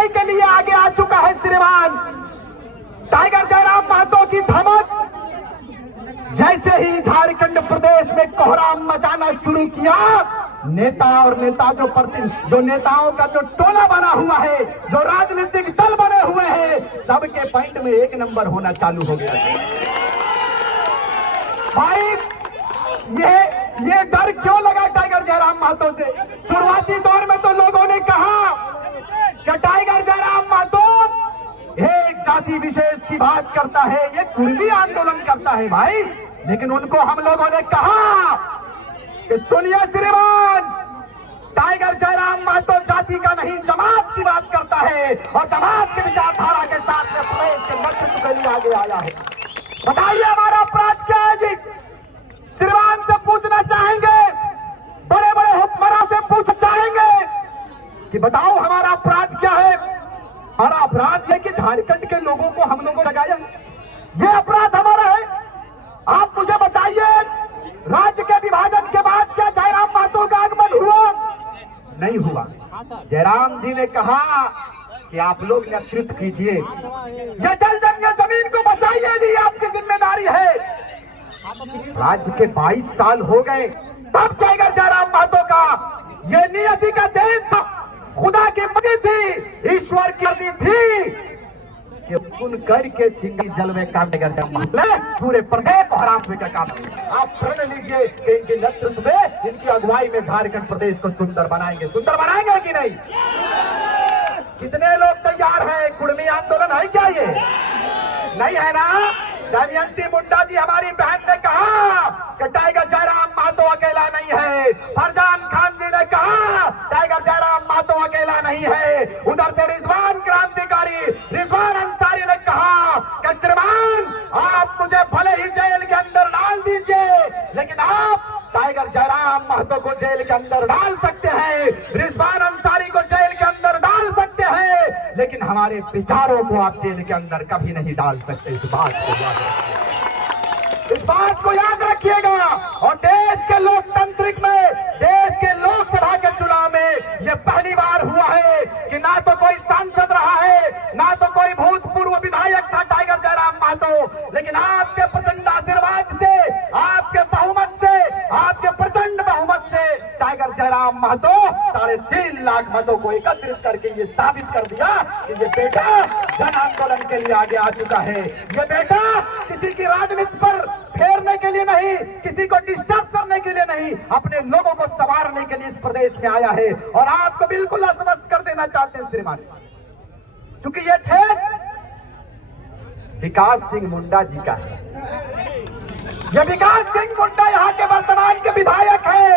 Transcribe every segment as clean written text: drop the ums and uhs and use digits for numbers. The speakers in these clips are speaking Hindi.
विजय के लिए आगे आ चुका है श्रीमान टाइगर जयराम महतो की धमक। जैसे ही झारखंड प्रदेश में कोहराम मचाना शुरू किया, नेता और नेता जो नेताओं का जो टोला बना हुआ है, जो राजनीतिक दल बने हुए हैं, सबके पॉइंट में एक नंबर होना चालू हो गया। भाई ये डर क्यों लगा टाइगर जयराम महतो से? शुरुआती दौर में तो लोगों ने कहा कि टाइगर जयराम महतो एक जाति विशेष की बात करता है, ये कुर्मी आंदोलन करता है भाई। लेकिन उनको हम लोगों ने कहा कि सुनिए श्रीमान, टाइगर जयराम महतो जाति का नहीं जमात की बात करता है और जमात की विचारधारा के साथ में प्रदेश के नेतृत्व के लिए आगे आया है। बताइए हमारा अपराध क्या है जी? श्रीमान से पूछना चाहेंगे, बड़े बड़े हुक्मरान से पूछना चाहेंगे कि बताओ हमारा अपराध क्या है? हमारा अपराध है कि झारखंड के लोगों को हम लोगों लगाया, ये अपराध हमारा है। आप मुझे बताइए, राज्य के विभाजन के बाद क्या जयराम महतो का आगमन हुआ? नहीं हुआ। जयराम जी ने कहा कि आप लोग नेतृत्व कीजिए, ये जल जंगल जमीन को बचाइए जी, आपकी जिम्मेदारी है। राज्य के 22 साल हो गए, तब टाइगर जयराम महतो का ये नियति का देन था, खुदा की मर्जी थी, ईश्वर की मर्जी थी कि सुन करके चिंगी जल में काम पूरे प्रदेश को हराम का काम। आप प्रण लीजिए कि इनके नेतृत्व में, इनकी अगुवाई में झारखंड प्रदेश को सुंदर बनाएंगे कि नहीं? कितने लोग तैयार हैं? कुर्मी आंदोलन है क्या ये? नहीं है ना? दमयंती मुंडा जी हमारी बहन ने कहा कि टाइगर जयराम महतो अकेला नहीं है। फरजान खान जी ने कहा टाइगर जयराम महतो अकेला नहीं है। उधर से रिजवान क्रांतिकारी रिजवान अंसारी ने कहा कि श्रीमान आप मुझे भले ही जेल के अंदर डाल दीजिए, लेकिन आप टाइगर जयराम महतो को जेल के अंदर डाल सकते हैं, रिजवान अंसारी को जेल के अंदर डाल सकते हैं, लेकिन हमारे विचारों को आप जेल के अंदर कभी नहीं डाल सकते। इस बात को याद रखिएगा। और देश के लोकतांत्रिक में, देश के लोकसभा के चुनाव में यह पहली बार हुआ है कि ना तो कोई सांसद रहा है, ना तो कोई भूतपूर्व विधायक था टाइगर जयराम महतो, लेकिन आपके प्रचंड आशीर्वाद से, आपके बहुमत से, आपके प्रचंड बहुमत से टाइगर जयराम महतो 3.5 लाख मतों को एकत्रित करके ये साबित कर दिया कि ये बेटा जन आंदोलन के लिए आगे आ चुका है। ये बेटा किसी की राजनीति पर फेरने के लिए नहीं, किसी को डिस्टर्ब करने के लिए नहीं, अपने लोगों को संवारने के लिए इस प्रदेश में आया है। और आपको बिल्कुल आश्वस्त कर देना चाहते हैं श्रीमान, चूंकि ये क्षेत्र विकास सिंह मुंडा जी का है, ये विकास सिंह मुंडा यहाँ के वर्तमान के विधायक है,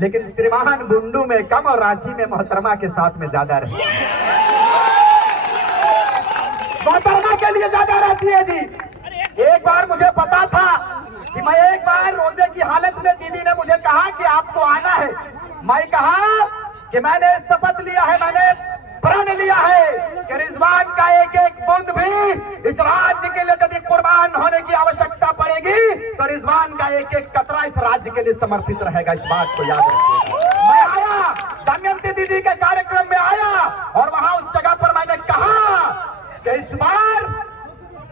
लेकिन श्रीमान बुंडू में कम और रांची में मोहतरमा के साथ में ज्यादा रहती है, मोहतरमा के लिए ज्यादा रहती है जी। एक बार मुझे पता था कि मैं एक बार रोजे की हालत में दीदी ने मुझे कहा कि आपको आना है। मैं कहा कि मैंने शपथ लिया है, मैंने प्रण लिया है कि रिजवान का एक एक बूंद भी इस राज्य के लिए यदि कुर्बान होने की आवश्यकता पड़ेगी तो रिजवान का एक एक कतरा इस राज्य के लिए समर्पित रहेगा। इस बात को याद रखिए। मैं आया, दमयंती दीदी के कार्यक्रम में आया और वहां उस जगह पर मैंने कहा कि इस बार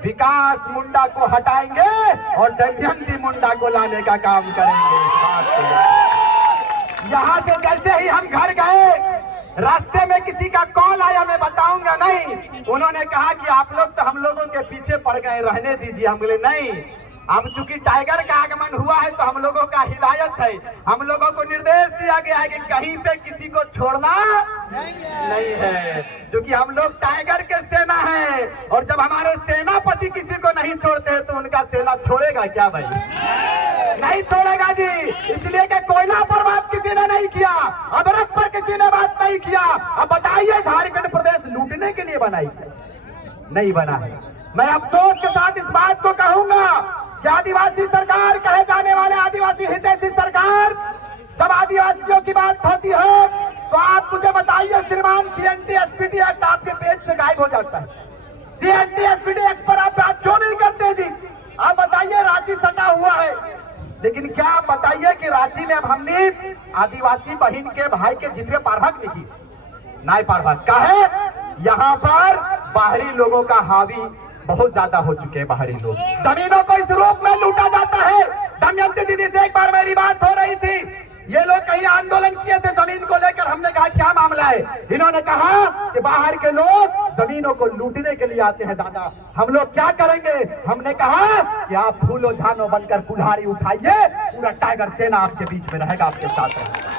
विकास मुंडा को हटाएंगे और दमयंती मुंडा को लाने का काम करेंगे। इस बात को यहाँ से जैसे ही हम घर गए, रास्ते में किसी का कॉल आया, मैं बताऊंगा नहीं, उन्होंने कहा कि आप लोग तो हम लोगों के पीछे पड़ गए, रहने दीजिए। हम बोले नहीं, अब चूंकि टाइगर का आगमन हुआ है तो हम लोगों का हिदायत है, हम लोगों को निर्देश दिया गया है कि कहीं पे किसी को छोड़ना नहीं है, क्योंकि हम लोग टाइगर के सेना है। और जब हमारे सेनापति किसी को नहीं छोड़ते हैं तो उनका सेना छोड़ेगा क्या भाई? नहीं छोड़ेगा जी। इसलिए कि कोयला पर बात किसी ने नहीं किया, अबरक पर किसी ने बात नहीं किया। अब बताइए झारखंड प्रदेश लूटने के लिए बनाई नहीं बना है। मैं अफसोस के साथ इस बात को कहूंगा कि आदिवासी सरकार कहे जाने वाले आदिवासी हितैषी सरकार, जब आदिवासियों की बात होती है तो आप मुझे बताइए श्रीमान, सीएनटी एसपीटी एक्ट आपके पेज से गायब हो जाता है। सीएनटी एसपीटी एक्ट पर आप बात क्यों नहीं करते जी? आप बताइए, रांची सटा हुआ है, लेकिन क्या आप बताइए कि रांची में अब हमने आदिवासी बहन के भाई के जितने पारभक लिखी नाय पारभक का है यहाँ पर बाहरी लोगों का हावी बहुत ज्यादा हो चुके हैं। बाहरी लोग, जमीनों को इस रूप में लूटा जाता है। दमयंती दीदी से एक बार मेरी बात हो रही थी, ये लोग कहीं आंदोलन किए थे जमीन को लेकर। हमने कहा क्या मामला है? इन्होंने कहा कि बाहर के लोग जमीनों को लूटने के लिए आते हैं। दादा हम लोग क्या करेंगे? हमने कहा कि आप फूलो झानो बनकर कुल्हाड़ी उठाइए, पूरा टाइगर सेना आपके बीच में रहेगा, आपके साथ रहेगा।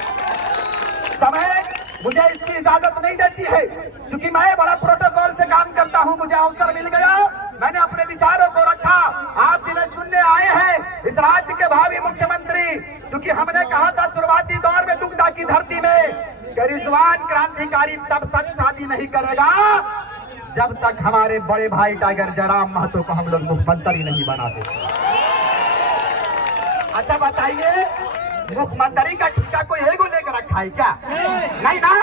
समय मुझे इसकी इजाजत नहीं देती है, क्योंकि मैं बड़ा प्रोटोकॉल से काम करता हूं। मुझे अवसर मिल गया, मैंने अपने विचारों को रखा। आप जिन्हें सुनने आए हैं इस राज्य के भावी मुख्यमंत्री, क्योंकि हमने कहा था शुरुआती दौर में दुग्धा की धरती में कि रिजवान क्रांतिकारी तब तक शादी नहीं करेगा जब तक हमारे बड़े भाई टाइगर जयराम महतो को हम लोग मुख्यमंत्री नहीं बनाते। अच्छा बताइए, मुख्यमंत्री का ठेका कोई एगो लेकर रखा है क्या? नहीं ना।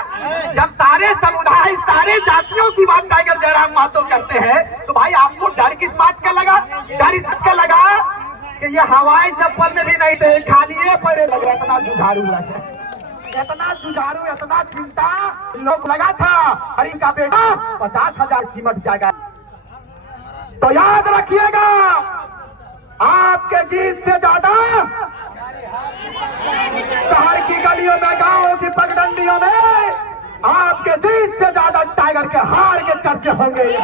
जब सारे समुदाय, सारे जातियों की बात टाइगर जयराम महतो करते हैं, तो भाई आपको डर किस बात का लगा? डर इस बात का लगा कि ये हवाई चप्पल में भी नहीं थे, खाली पर लग रहा। इतना जुझारू लगा, इतना जुझारू, इतना चिंता लोग लगा था। अरे इनका बेटा 50,000 सिमट जाएगा। तो याद रखिएगा, आपके जीत से ज्यादा शहर की गलियों में, गांवों की पगडंडियों में आपके जीत से ज्यादा टाइगर के हार के चर्चे होंगे। ये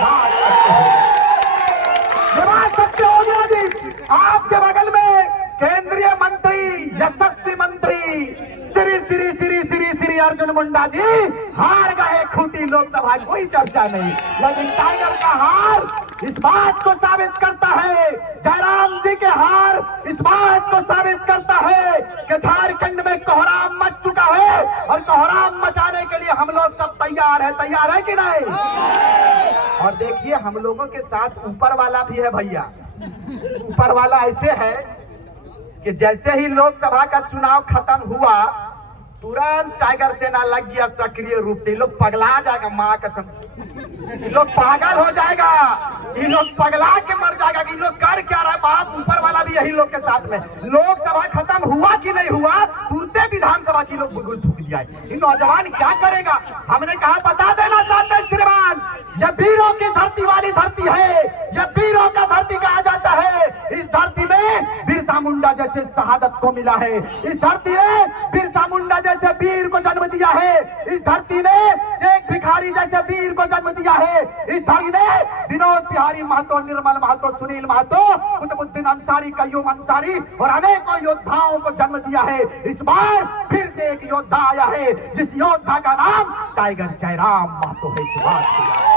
बात सत्य हो गया जी। आपके बगल में केंद्रीय मंत्री, यशस्वी मंत्री श्री श्री श्री श्री श्री अर्जुन मुंडा जी हार गए खूंटी लोकसभा, कोई चर्चा नहीं। लेकिन टाइगर का हार इस बात को साबित करता है, जयराम जी के हार इस बात को साबित करता है कि झारखंड में कोहराम मच चुका है, और कोहराम मचाने के लिए हम लोग सब तैयार है। तैयार है कि नहीं? और देखिए, हम लोगों के साथ ऊपर वाला भी है भैया। ऊपर वाला ऐसे है कि जैसे ही लोकसभा का चुनाव खत्म हुआ, तुरंत टाइगर सेना लग गया सक्रिय रूप से। ये लोग पगला जाएगा, माँ कसम, ये लोग पागल हो जाएगा, ये लोग पगला के मर जाएगा कि लोग कर क्या रहा है। बाप ऊपर वाला भी यही लोग के साथ में। लोकसभा खत्म हुआ कि नहीं हुआ, तुरंत विधानसभा की लोग बुलबुल फूक दिया है। ये नौजवान क्या करेगा? हमने कहा बता देना चाहते हैं श्रीमान, यह वीरों की धरती वाली धरती है, यह वीरों का धरती कहा जाता है। इस धरती में बिरसा मुंडा जैसे शहादत को मिला है, इस धरती ने बिरसा मुंडा जैसे वीर को जन्म दिया है, इस धरती ने शेख भिखारी जैसे वीर को जन्म दिया है, इस धरती ने विनोद बिहारी महतो, निर्मल महतो, सुनील महतो, कुतुबुद्दीन अंसारी, कय्यूम अंसारी और अनेकों योद्धाओं को जन्म दिया है। इस बार फिर से एक योद्धा आया है, जिस योद्धा का नाम टाइगर जयराम महतो है। इस बात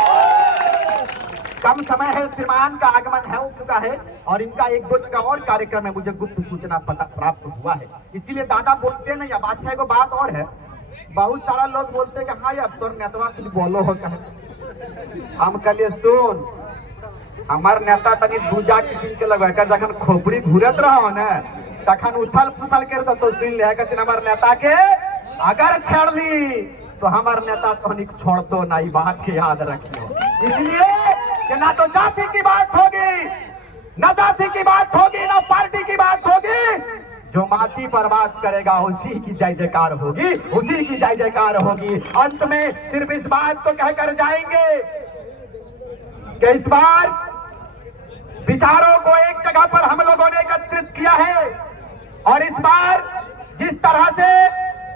कम समय है, श्रीमान का आगमन हो चुका है, और इनका एक दो जगह और कार्यक्रम है, मुझे गुप्त सूचना प्राप्त हुआ है, इसीलिए दादा बोलते नहीं। अब अच्छा एगो बात और है, बहुत सारा लोग बोलते हैं कि हाँ यार तोर नेतवा कुछ बोलो हो कहे। हम कहलिए सुन, हमार नेता तनी दूजा किस्म के लगा कर जखन खोपड़ी घूरत रहो न तखन उथल पुथल कर तो सुन ले कहते हमार नेता के अगर छेड़ ली तो हमार नेता तो छोड़ दो ना। ये बात के याद रखियो, इसलिए कि ना तो जाति की बात होगी, ना जाति की बात होगी, ना पार्टी की बात होगी। जो माटी पर बात करेगा उसी की जय जयकार होगी, उसी की जय जयकार होगी। अंत में सिर्फ इस बात को कहकर जाएंगे कि इस बार विचारों को एक जगह पर हम लोगों ने एकत्रित किया है, और इस बार जिस तरह से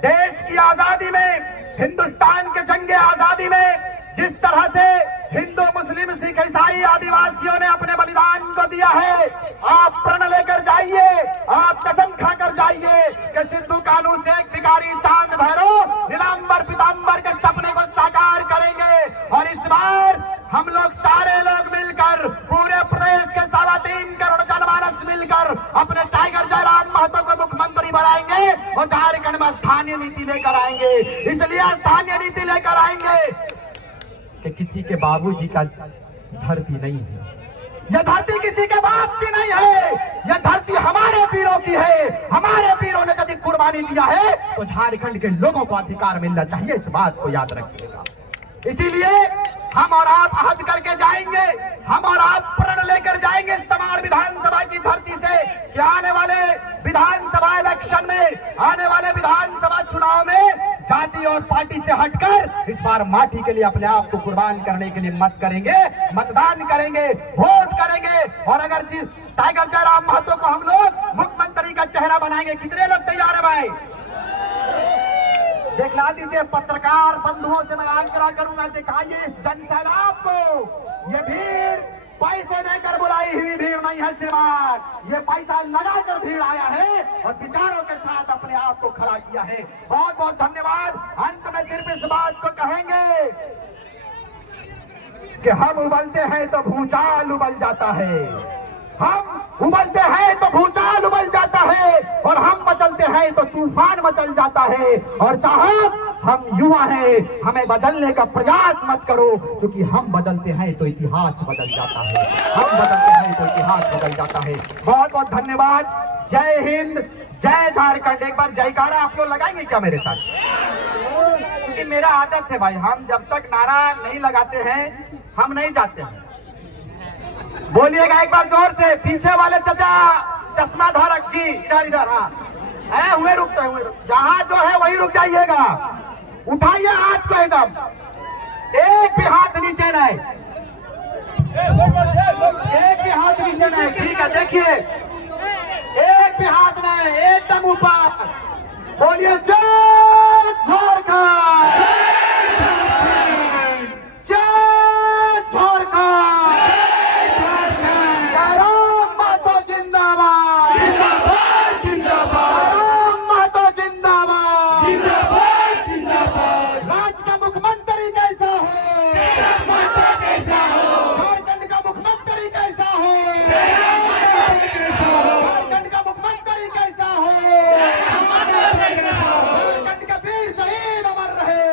देश की आजादी में, हिंदुस्तान के जंगे आजादी में जिस तरह से हिंदू, मुस्लिम, सिख, ईसाई, आदिवासियों ने अपने बलिदान को दिया है, आप प्रण लेकर जाइए, आप कसम खाकर जाइए कि सिद्धू कानू, शेख भिखारी, चांद भैरव, नीलांबर पीतांबर के सपने को साकार करेंगे। और इस बार हम लोग सारे लोग मिलकर, पूरे प्रदेश के 3.25 करोड़ जनमानस मिलकर अपने टाइगर जयराम महतो को मुख्यमंत्री बनाएंगे, और झारखंड में स्थानीय नीति लेकर आएंगे। इसलिए स्थानीय नीति लेकर आएंगे कि किसी के बाबूजी का धरती नहीं है, यह धरती किसी के बाप की नहीं है, यह धरती हमारे वीरों की है। हमारे वीरों ने यदि कुर्बानी दिया है तो झारखंड के लोगों को अधिकार मिलना चाहिए, इस बात को याद रखिएगा। इसीलिए हम और आप अहद करके जाएंगे, हम और आप प्रण लेकर जाएंगे इस तमाम विधानसभा की धरती से कि आने वाले विधानसभा इलेक्शन में, आने वाले विधानसभा चुनाव में जाति और पार्टी से हटकर इस बार माटी के लिए अपने आप को कुर्बान करने के लिए मत करेंगे, मतदान करेंगे, वोट करेंगे। और अगर जिस टाइगर जयराम महतो को हम लोग मुख्यमंत्री का चेहरा बनाएंगे, कितने लोग तैयार है भाई? दिखला दीजिए, पत्रकार बंधुओं से मैं आग्रह करूंगा, दिखाइए इस जनसैलाब को। ये भीड़ पैसे देकर बुलाई हुई भीड़ नहीं है श्रीमान, ये पैसा लगाकर भीड़ आया है और विचारों के साथ अपने आप को खड़ा किया है। बहुत बहुत धन्यवाद। अंत में सिर्फ इस बात को कहेंगे कि हम उबलते हैं तो भूचाल उबल जाता है, हम उबलते हैं तो भूचाल उबल जाता है, और हम मचलते हैं तो तूफान मचल जाता है। और साहब, हम युवा हैं, हमें बदलने का प्रयास मत करो, क्योंकि हम बदलते हैं तो इतिहास बदल जाता है, हम बदलते हैं तो इतिहास बदल जाता है। बहुत बहुत धन्यवाद। जय हिंद, जय झारखंड। एक बार जयकारा आप लोग लगाएंगे क्या मेरे साथ? क्योंकि मेरा आदत है भाई, हम जब तक नारा नहीं लगाते हैं हम नहीं जाते हैं। बोलिएगा एक बार जोर से। पीछे वाले चचा चश्मा धारक जी, इधर इधर, हाँ हुए रुक तो हुए रुक, जहां जो है वही रुक जाइएगा। उठाइए हाथ को एकदम, एक भी हाथ नीचे नहीं, एक भी हाथ नीचे नहीं। ठीक है, देखिए, एक भी हाथ नहीं, एकदम ऊपर। बोलिए जय झारखंड, जय झारखंड, जयराम महतो जिंदाबाद, जिंदाबाद जिंदाबाद, जयराम महतो जिंदाबाद, जिंदाबाद जिंदाबाद। राज्य का मुख्यमंत्री कैसा हो? झारखंड का मुख्यमंत्री कैसा हो? झारखंड का मुख्यमंत्री कैसा हो? झारखंड का वीर शहीद अमर रहे,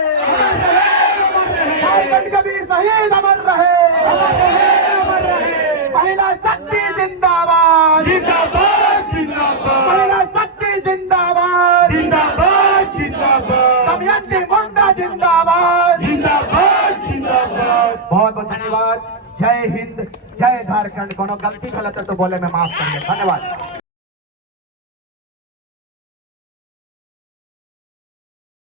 झारखंड का वीर शहीद अमर रहे। महिला शक्ति जिंदाबाद, जिंदाबाद जिंदाबाद, महिला शक्ति जिंदाबाद, जिंदाबाद जिंदाबाद, दमयंती मुंडा जिंदाबाद, जिंदाबाद जिंदाबाद। बहुत बहुत धन्यवाद। जय हिंद, जय झारखंड। कोनो गलती गलत है तो बोले, मैं माफ करिए। धन्यवाद।